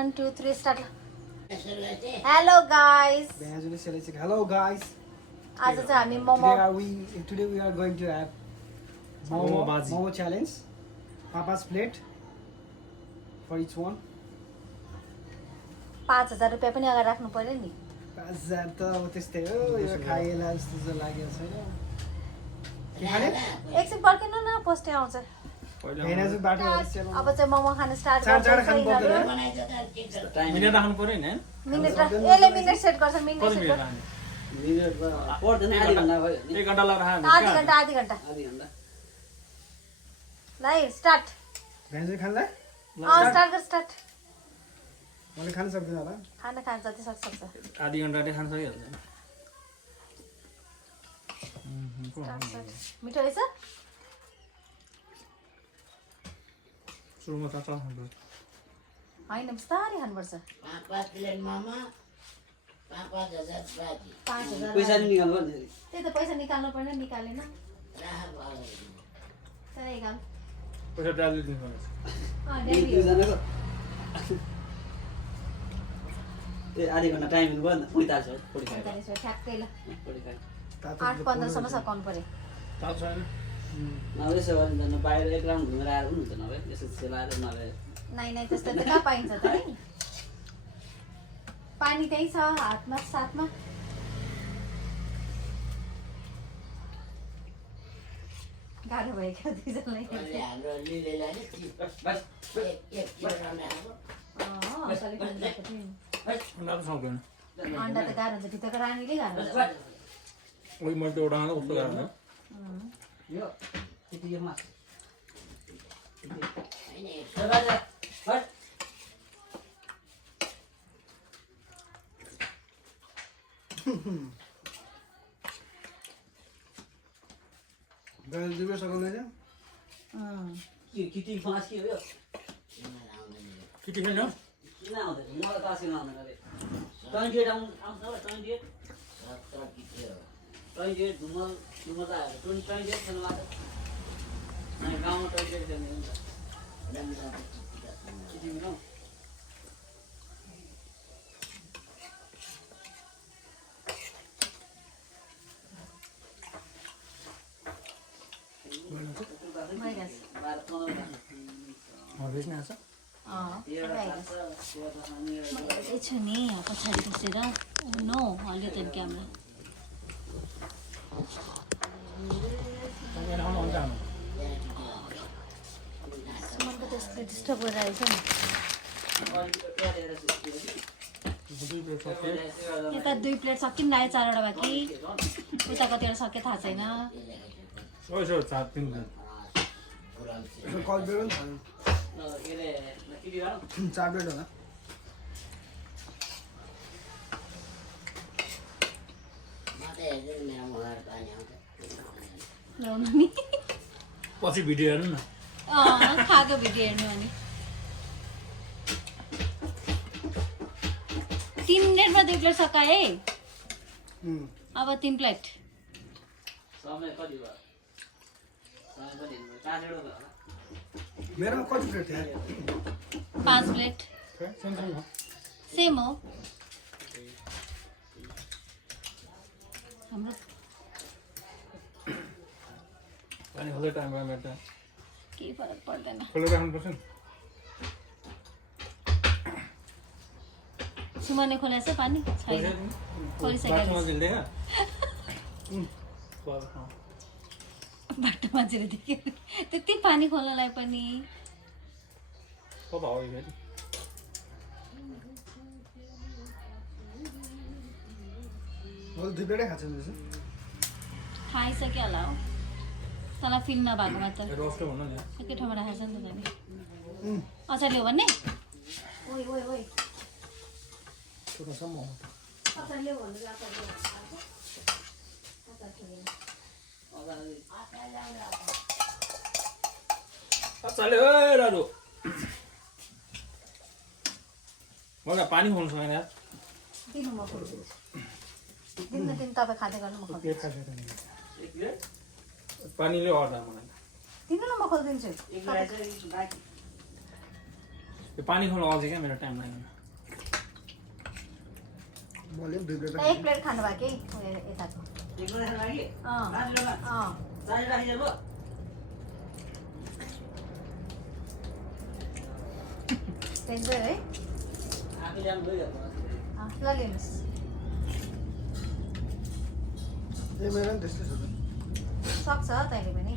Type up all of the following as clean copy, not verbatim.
1 2 3 start. Hello guys. Hello guys. आज चाहिँ हामी momo Today we are going to have momo challenge. Papa's plate for each one. 5000 रुपैयाँ पनि अगाडि राख्नु पर्यो नि. 5000 त अब त्यस्तै हो यो खाएला जस्तो चाहिँ लागेको छैन. एकछिन पर्खिनु न पोस्टै आउँछ. हैन चाहिँ बाटो अब चाहिँ मोमो खान स्टार्ट गर्छ. मिनेट राख्नु पर्यो नि मिनेट यसले मिनेट सेट गर्छ. मिनेट सेट गर्छ. मिनेट पर्दैन आधी घण्टा भयो 1 घण्टा लगाएर आधी घण्टा ल स्टार्ट. भ्यान्जो खानला स्टार्ट कर स्टार्ट. मैले खान सक्दिन होला. खान जति सक्छ. आधी घण्टाले खान सकिहाल्छ मिठो रहेछ. सुरुमा त खानु होइन बिस्तारै खानुपर्छ. 5000 पैसा नि निकाल्नु पर्छ नि त्यही त पैसा निकाल्नु पर्ने निकालेन. सही काम. पैसा डाल्दै दिनु पर्छ दुईजनाको ए आधी घण्टा टाइम हुनु पर्यो नि 45 हो 45 ठ्याक्कै ल 45 8-15 सम्म सकाउनु पर्यो. थाहा छैन नभए यसो भने त बाहिर एक राउन्ड घुमेर आएर पनि हुन्छ नभए यसो सेलाएर नभए नै त्यस्तो त कहाँ पाइन्छ त नि. पानी त्यही छ हातमा साथमा. गाह्रो भयो क्या दुईजनालाई. अन्डा त सक्दैन अन्डा त गाह्रो हुन्छ. भित्रको रानीले गाह्रो हुन्छ. ओइ मैले त एउटा आँगा कस्तो गाह्रो यो यति यो मास गाइस दुबे सक्दैन के किटी फाँस के हो यो किति छैन किन आउँदैन मलाई तास किन आउँदैन अरे 28 आउँछ 28 28 घुमल त आयो 28 छैन लाग्छ अनि गाउँमा 28 छैन हुन्छ किटी मिलाउँ बेच्ने आछ छ नि पछाडि बसेर नो हल्यो त क्यामेरा. सुमनको त्यस्तो डिस्टर्ब गरिरहेछ नि. यता 2 प्लेट सकिन लाग्यो 4वटा बाँकी. उता कतिवटा सक्यो थाहा छैन. यसो 4-3 कल बेरो नि चार प्लेट होला. ल्याउनु नि. पछि भिडियो हेर्नु न खाएको भिडियो हेर्नु अनि 3 मिनेटमा 2 प्लेट सकाए है. अब 3 प्लेट. समय कति भयो समय पनि 5 भयो मेरोमा कति प्लेट थियो 5 प्लेट सेम हो हाम्रो. पानी खोल्दै टाइममा मेरो त केही फरक पर्दैन. खोलेर राख्नुपर्छ नि सुमनले खोलेछ पानी छैन. खोलिसकेको बाटो मान्छेले देख्यो त्यति पानी खोल्नलाई पनि. कता हो यो फेरि मैले 2 प्लेटै खाएको छु खाइसक्यो होला हो. तँलाई फिल नभएकोमा त रोस्टै हुनु नि एकै ठाउँमा राखेको छ नि त जाने. अचार ल्याऊ भन्ने. ओइ ओइ ओइ छोटोसम्म हो. अचार ल्याऊ भन्नु अचार ल्याऊ. चल्यो ए राडो मलाई पानी खोल्नु सकेन यार. दिनु म खोल्छु. दिन तपाईँ खाँदै गर्नु म खोल्छु. पानीले अर्दा मलाई दिनु न म खोलिदिन्छु. त्यो पानी खानु आउँछ क्या मेरो टाइम लाग्दैन मैले पनि 2 प्लेट एक प्लेट खानु भएको यताको एक प्लेट खानु लागि अँ 5 रुपैयाँमा अँ 4 राखिदिनु भयो पेन्जर है आफै जानु गयो ल लिनुहोस् ए मेरो पनि त्यस्तै छ त सक्छ तैँले पनि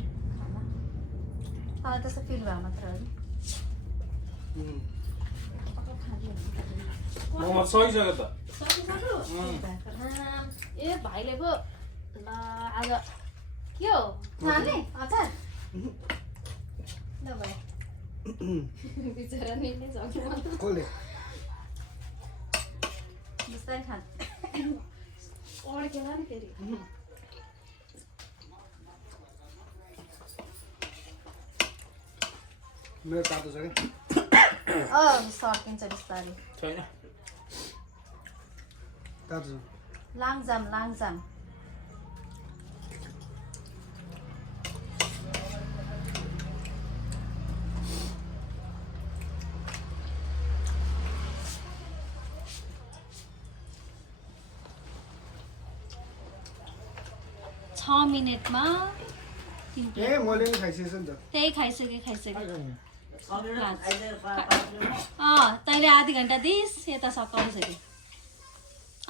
खान तर त्यस्तो फिल भयो मात्र हो नि मोमो सकिसक्यो त ए भाइले पो ल आज के हो खाने अचार ल भाइ बिचरा निल्नै सक्यो कसले बिस्तारै खान अड्केला नि फेरि मेरो तातो छ कि सर्किन्छ बिस्तारै छैन तातो छ लाङजाम लाङजाम छ मिनटमा 3 प्लेट ए मैले नि खाइसकेछु नि त त्यही खाइसके अँ तैँले आधी घन्टा दिइस् यता सकाउँछरि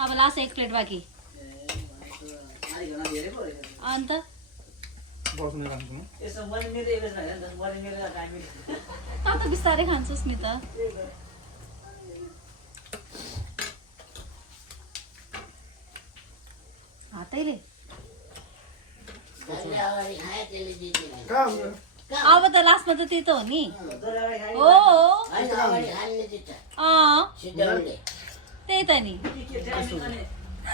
अब लास्ट 1 प्लेट बाँकी अन्त बस्नु राख्छु म यसो मैले मेरो एक बेला हैन मैले मेरो टाइम त बिस्तारै खान्छस् नि त हातैले कहाँ हुन्छ अब त लास्टमा त त्यही त हो नि हो त्यही त नि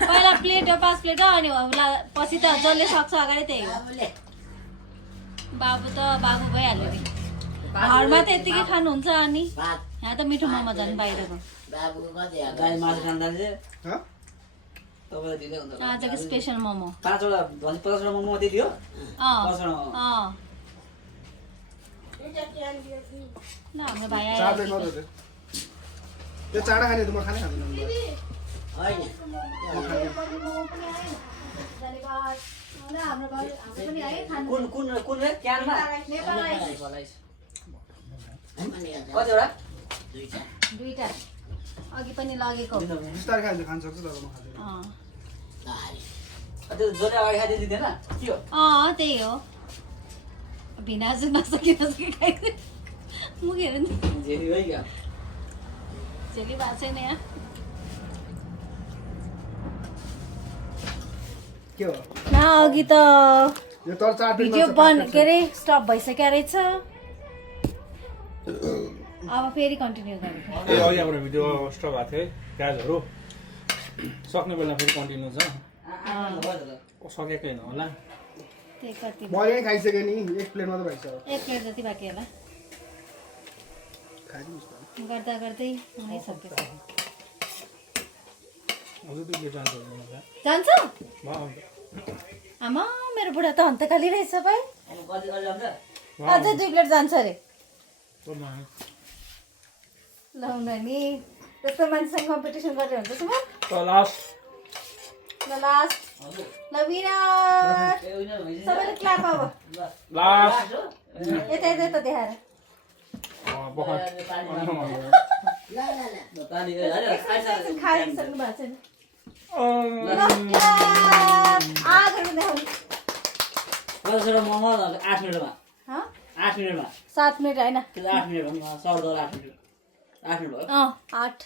पहिला प्लेट हो 5 प्लेट हो अनि पछि त जसले सक्छ अगाडि त्यही हो बाबु भइहाल्यो नि घरमा त यतिकै खानुहुन्छ अनि यहाँ त मिठो मोमो झन् बाहिरको गाई मासु खाँदा चाहिँ ह तपाईलाई दिँदै हुन्छ आजको स्पेसल मोमो 5 वटा भने 50 वटा मोमो दिइ दियो 50 वटा ल हाम्रो भाइ आयो 4 प्लेट मात्र हो त्यो चाडा खाने त म खानै खाँदैन कुन कुन कुन रे क्यानमा कति वटा दुईटा अघि पनि लगेको बिस्तारै खान्छ खान सक्छु तर म खाँदैन त्यो जसले अगाडि खाइदिए दिँदैन के हो त्यही हो भिनाजु नसकी खाइदियो मुखेर नि झेली हो क्या झेली भएको छैन यहाँ के हो अघि त यो तर 4 प्लेट भिडियो बन्द के अरे स्टप भइसक्यो रहेछ अब फेरि कन्टिन्यू गर्नु ए अघि हाम्रो भिडियो स्टप भएको थियो है प्याजहरू सक्ने बेला फेरि कन्टिन्यू छ सकेकै होइन होला त्यही कति मैले नि खाइसकेँ नि 1 प्लेट मात्र भइसक्यो 1 प्लेट जति बाँकी होला खाइदिनुहोस् न गर्दा गर्दै हुनै सक्यो अझै 2 प्लेट जान्छ जान्छ आमा मेरो बुढा त हन्तकाली रहेछ भाइ कति कति आउँछ अझै 2 प्लेट जान्छ अरे लाउन नि त्यस्तो मान्छेसँग कम्पिटिसन गरेर हुन्छ सुमन ल लास्ट ल विनर सबैले क्ल्याप अब यता यता देखाएर खाइसक्नु भएको छैन आगोमा देखाउनु मोमो 8 मिनटमा 8 मिनटमा 7 मिनट होइन 8 मिनट भन्नु 8 मिनट 8 मिनट भयो 8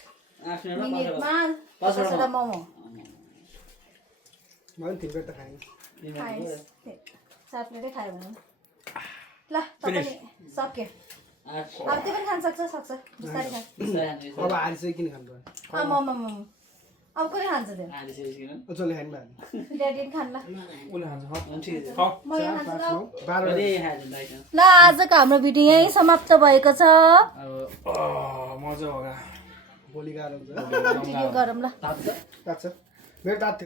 मिनटमा मिनटमा 5 वटा मोमो मैले 3 प्लेट त खाएँ 7 प्लेटै खायो भने ल तपाईले सक्यो अब त्यो पनि खान सक्छ बिस्तारै खा अब हारिसक्यो किन खानु अब कसले खान्छ त्यो जसले खानु भयो ड्याडी पनि खानु उसले खान्छ म यहाँ खान्छु ल 12 ल आजको हाम्रो भिडियो यहीँ समाप्त भएको छ मजा होगा भोलि गाह्रो हुन्छ कन्टिन्यू गरौँ ल तात्छ मेरो तात्थ्यो